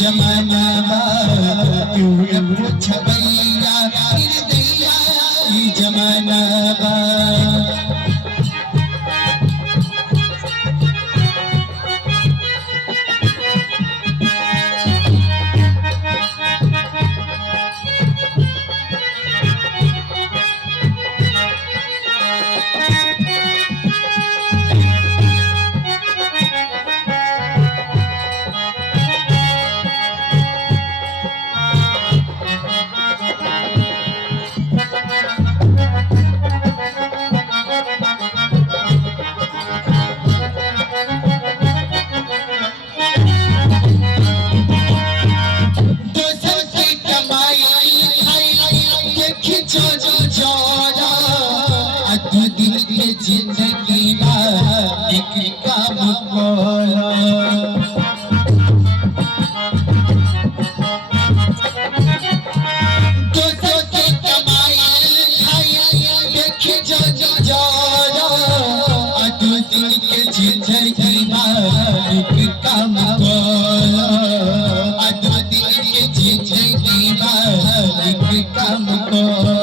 जमाना क्यों छबैया जमाना जिंदगी एक काम बोला दोस्तों की कमाई देख जो दो दिन के जिंदगी एक काम बोला दो दिन के जिंदगी एक काम बोला